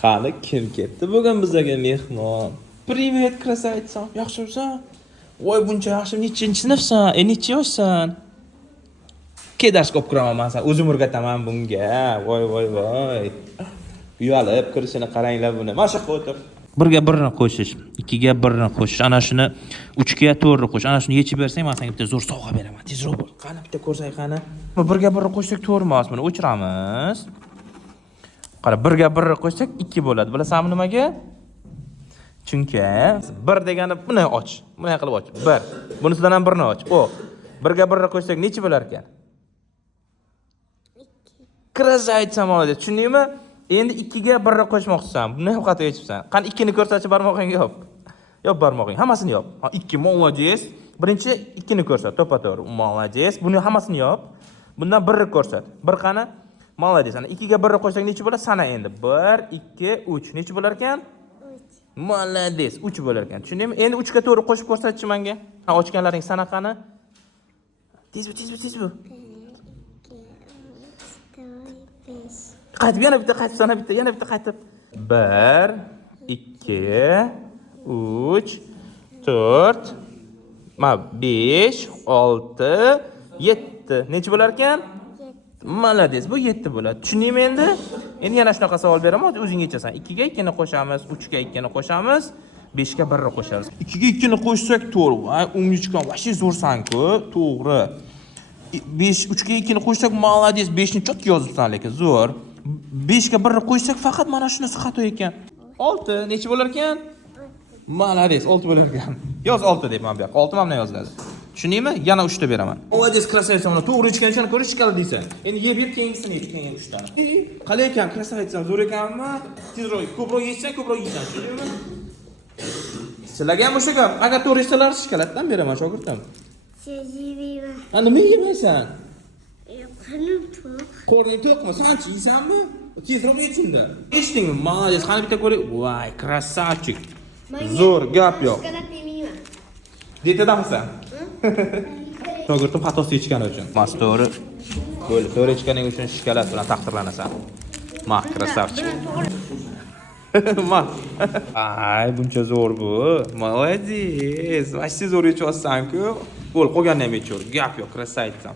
Qani kim ketdi bugun bizga mehmon? Привет, красавица. Yaxshimisan? Voy, buncha yaxshi. Nechinchi sinfsan? Necha yoshsan? Kedash qilib kiraman men sen. O'zim o'rgataman bunga. Voy. Uyalib kirishini qaranglar buni. Mana shu yoqqa o'tir. 1 ga 1 ni qo'shish, 2 ga 1 ni qo'shish, ana shuni 3 ga 4 ni qo'shish. Ana shuni yechib bersang, men senga bitta zo'r sovg'a beraman. Tezroq bo'l. Qani bitta ko'rsang qani. 1 ga 1 ni qo'shsak to'g'ri emas, buni o'chiramiz. Qara 1 ga 1 ni qo'shsak 2 bo'ladi. Bilasanmi nimaga? Chunki 1 degani buni och. Bunday qilib och. 1. Bunisidan ham 1 ni och. O. 1 ga 1 ni qo'shsak necha bo'lar ekan? 2. Krasavitsa, молодец. Tushundingmi? Endi 2 ga 1 ni qo'shmoqchisan. Buni ham xato yechibsan. Qani 2 ni ko'rsatchi barmog'ingga yop. Yop barmog'ing. Hammasini yop. 2, молодец. Birinchi 2 ni ko'rsat, to'pa-to'g'ri. Молодец. Buni hammasini yop. Bundan 1 ni ko'rsat. 1 qani? Молодец. Ana 2 ga 1 ni qo'shsak necha bo'ladi? Sana endi. 1, 2, 3. Necha bo'lar ekan? 3. Молодец. 3 bo'lar ekan. Tushundingmi? Endi 3 ga to'g'ri qo'shib ko'rsatchi menga. Ha, ochganlaring sana qani? Tez bu. Qaytib, yana bitta qaytib sana bitta, yana bitta qaytib. 1, 2, 3, 4, 5, 6, 7. Necha bo'lar ekan? 7. Молодец. Bu 7 bo'ladi. Tushundingmi endi? Endi yana shunaqa savol beraman, o'zing yechasan. 2 ga 2 ni qo'shamiz, 3 ga 2 ni qo'shamiz, 5 ga 1 ni qo'shamiz. 2 ga 2 ni qo'shsak to'g'ri. Voy, umnichkam, vashi zo'rsan-ku, to'g'ri. 5 3 ga 2 ni qo'shsak молодец, 5 ni chotga yozibsan lekin zo'r. 5 ga 1 ni qo'shsak faqat mana shunisi xato ekan. 6 necha bo'lar ekan? Молодец, 6 bo'lar ekan. Yoz 6 deyman bu yoqqa. 6 mana yoziladi. Tushundingmi? Yana 3 ta beraman. Молодец, красавица, mana to'g'ri ichganchani ko'rish chiqadi deysan. Endi yeb kengisini yeb, kengi 3 tani. Qalay ekan, красавица, zo'r ekanmi? Tezroq, ko'proq yeysan, ko'proq yeysan, tushundingmi? Sizlarga ham o'sha gap, agar to'g'ri ichsalar shikoladdan beraman shogirdim. Seziyorum. Nima yemaysan? Karnım tok. Qo'rning to'qmi? Sanchi yeysanmi? Tezroq yechingda. Eshitdingmi? Молодец, qani bitta ko'ray. Voy, красавчик. Zo'r gap yo'q. Shikolat yeyman. Diyetadamisan? Shogirdim xatosini ichgani uchun. Mas to'g'ri. Bo'ldi, to'g'ri ichganing uchun shikolat bilan taqdirlanasan. Mah, красавчик. Mah. Ay, buncha zo'r bu. Молодец. Vashi zo'r ichyapsan-ku. Bo'l, qolganini ham ichaver. Gap yo'q, красавица.